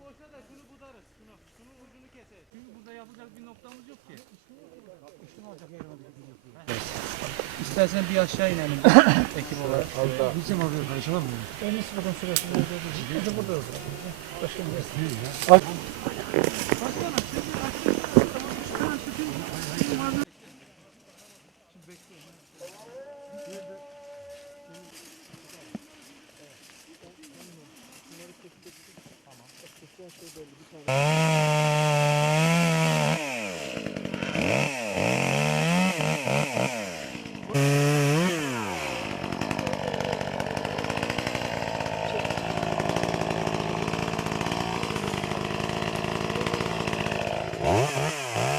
boşa da şunu budarız. Şunu, şunun ucunu keseriz. Çünkü burada yapacak bir noktamız yok ki. İstersen bir aşağı inelim ekip olarak. Bizim oraya karışamam mı? En iyisi buradan süresi burada değil. Biz de burada olur. Başka bir yer. Baksana Oh, oh, oh.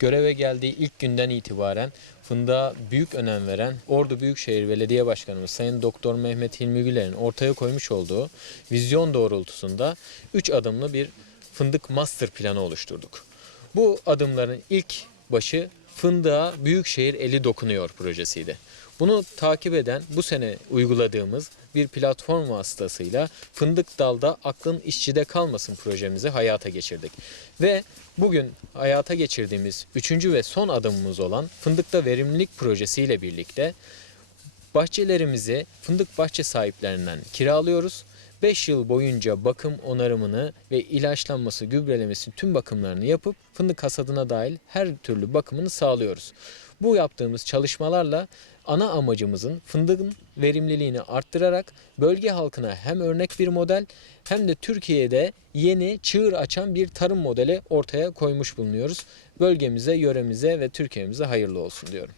Göreve geldiği ilk günden itibaren fındığa büyük önem veren Ordu Büyükşehir Belediye Başkanımız Sayın Doktor Mehmet Hilmi Güler'in ortaya koymuş olduğu vizyon doğrultusunda 3 adımlı bir fındık master planı oluşturduk. Bu adımların ilk başı Fındığa Büyükşehir Eli Dokunuyor projesiydi. Bunu takip eden bu sene uyguladığımız bir platform vasıtasıyla Fındık Dalda Aklın işçide Kalmasın projemizi hayata geçirdik. Ve bugün hayata geçirdiğimiz üçüncü ve son adımımız olan Fındıkta Verimlilik projesiyle birlikte bahçelerimizi fındık bahçe sahiplerinden kiralıyoruz. 5 yıl boyunca bakım onarımını ve ilaçlanması, gübrelemesi tüm bakımlarını yapıp fındık hasadına dahil her türlü bakımını sağlıyoruz. Bu yaptığımız çalışmalarla ana amacımızın fındığın verimliliğini arttırarak bölge halkına hem örnek bir model hem de Türkiye'de yeni çığır açan bir tarım modeli ortaya koymuş bulunuyoruz. Bölgemize, yöremize ve Türkiye'mize hayırlı olsun diyorum.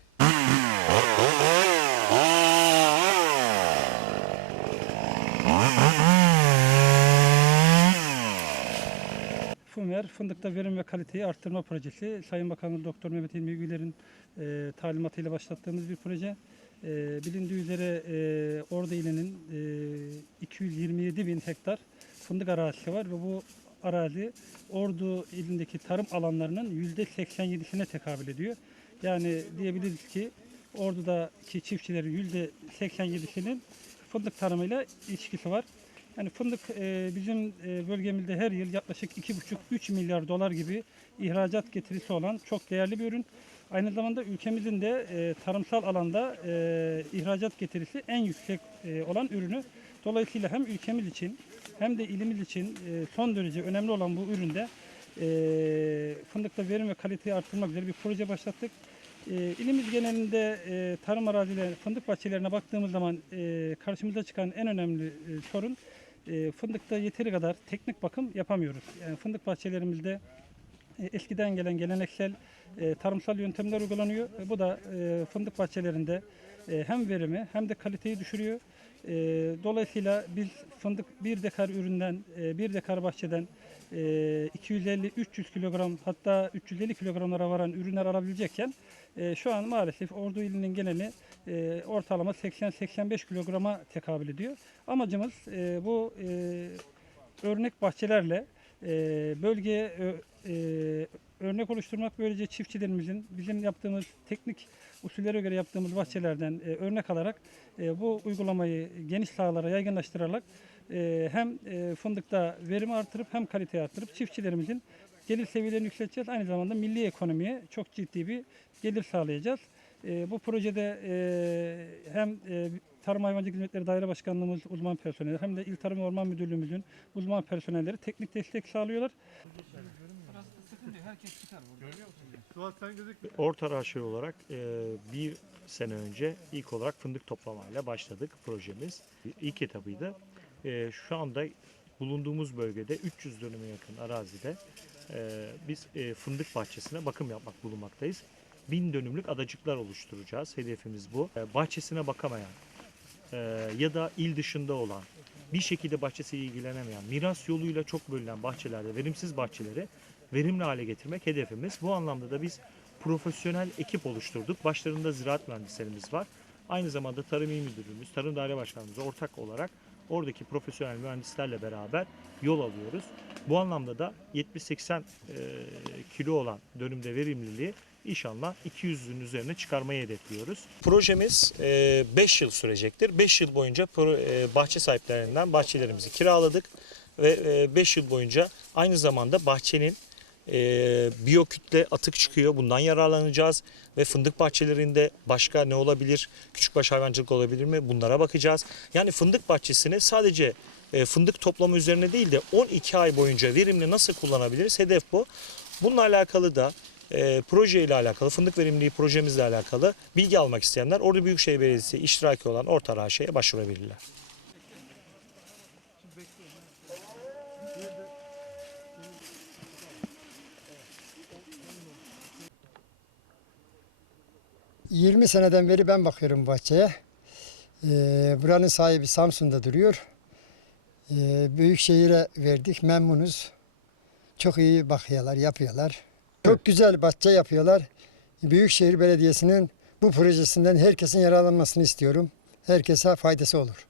FUMER, fındıkta verim ve kaliteyi arttırma projesi. Sayın Bakanım Doktor Mehmet İlmi Güler'in e, talimatıyla başlattığımız bir proje. E, bilindiği üzere e, Ordu ilinin e, 227 bin hektar fındık arazisi var ve bu arazi Ordu ilindeki tarım alanlarının %87'sine tekabül ediyor. Yani diyebiliriz ki Ordu'daki çiftçilerin %87'sinin fındık tarımıyla ilişkisi var. Yani fındık e, bizim e, bölgemizde her yıl yaklaşık 2,5-3 milyar dolar gibi ihracat getirisi olan çok değerli bir ürün. Aynı zamanda ülkemizin de e, tarımsal alanda e, ihracat getirisi en yüksek e, olan ürünü. Dolayısıyla hem ülkemiz için hem de ilimiz için e, son derece önemli olan bu üründe e, fındıkta verim ve kaliteyi arttırmak üzere bir proje başlattık. E, ilimiz genelinde e, tarım arazileri, fındık bahçelerine baktığımız zaman e, karşımıza çıkan en önemli e, sorun e, fındıkta yeteri kadar teknik bakım yapamıyoruz. Yani fındık bahçelerimizde e, eskiden gelen geleneksel e, tarımsal yöntemler uygulanıyor. Bu da fındık bahçelerinde hem verimi hem de kaliteyi düşürüyor. E, dolayısıyla biz fındık bir dekar üründen, e, bir dekar bahçeden e, 250-300 kilogram hatta 350 kilogramlara varan ürünler alabilecekken e, şu an maalesef Ordu ilinin geneli e, ortalama 80-85 kilograma tekabül ediyor. Amacımız e, bu e, örnek bahçelerle e, bölgeye ö- e, örnek oluşturmak böylece çiftçilerimizin bizim yaptığımız teknik usullere göre yaptığımız bahçelerden e, örnek alarak e, bu uygulamayı geniş sahalara yaygınlaştırarak e, hem e, fındıkta verimi artırıp hem kaliteyi artırıp çiftçilerimizin gelir seviyelerini yükselteceğiz. Aynı zamanda milli ekonomiye çok ciddi bir gelir sağlayacağız. E, bu projede e, hem e, Tarım Hayvancılık Hizmetleri Daire Başkanlığımız uzman personeli hem de İl Tarım Orman Müdürlüğümüzün uzman personelleri teknik destek sağlıyorlar. Burası da sıkıntı yok. Herkes çıkar burada. Görüyor musun? Suat sen gözük Orta Raşi olarak e, bir sene önce ilk olarak fındık toplamayla başladık projemiz. İlk etabıydı. E, şu anda bulunduğumuz bölgede 300 dönüme yakın arazide e, biz e, fındık bahçesine bakım yapmak bulunmaktayız. 1000 dönümlük adacıklar oluşturacağız. Hedefimiz bu. E, bahçesine bakamayan e, ya da il dışında olan bir şekilde bahçesiyle ilgilenemeyen, miras yoluyla çok bölünen bahçelerde verimsiz bahçeleri verimli hale getirmek hedefimiz. Bu anlamda da biz profesyonel ekip oluşturduk. Başlarında ziraat mühendislerimiz var. Aynı zamanda Tarım İl Müdürlüğümüz, Tarım Daire Başkanımız ortak olarak oradaki profesyonel mühendislerle beraber yol alıyoruz. Bu anlamda da 70-80 e, kilo olan dönümde verimliliği inşallah 200'ün üzerine çıkarmayı hedefliyoruz. Projemiz 5 yıl sürecektir. 5 yıl boyunca e, bahçe sahiplerinden bahçelerimizi kiraladık ve 5 yıl boyunca aynı zamanda bahçenin e, biyokütle atık çıkıyor. Bundan yararlanacağız ve fındık bahçelerinde başka ne olabilir? Küçükbaş hayvancılık olabilir mi? Bunlara bakacağız. Yani fındık bahçesini sadece e, fındık toplama üzerine değil de 12 ay boyunca verimli nasıl kullanabiliriz? Hedef bu. Bununla alakalı da e, proje ile alakalı, fındık verimliliği projemizle alakalı bilgi almak isteyenler Ordu Büyükşehir Belediyesi iştiraki olan Orta Raşe'ye başvurabilirler. 20 seneden beri ben bakıyorum bahçeye. Ee, buranın sahibi Samsun'da duruyor. Ee, Büyükşehir'e verdik, memnunuz. Çok iyi bakıyorlar, yapıyorlar. Çok güzel bahçe yapıyorlar. Büyükşehir Belediyesi'nin bu projesinden herkesin yararlanmasını istiyorum. Herkese faydası olur.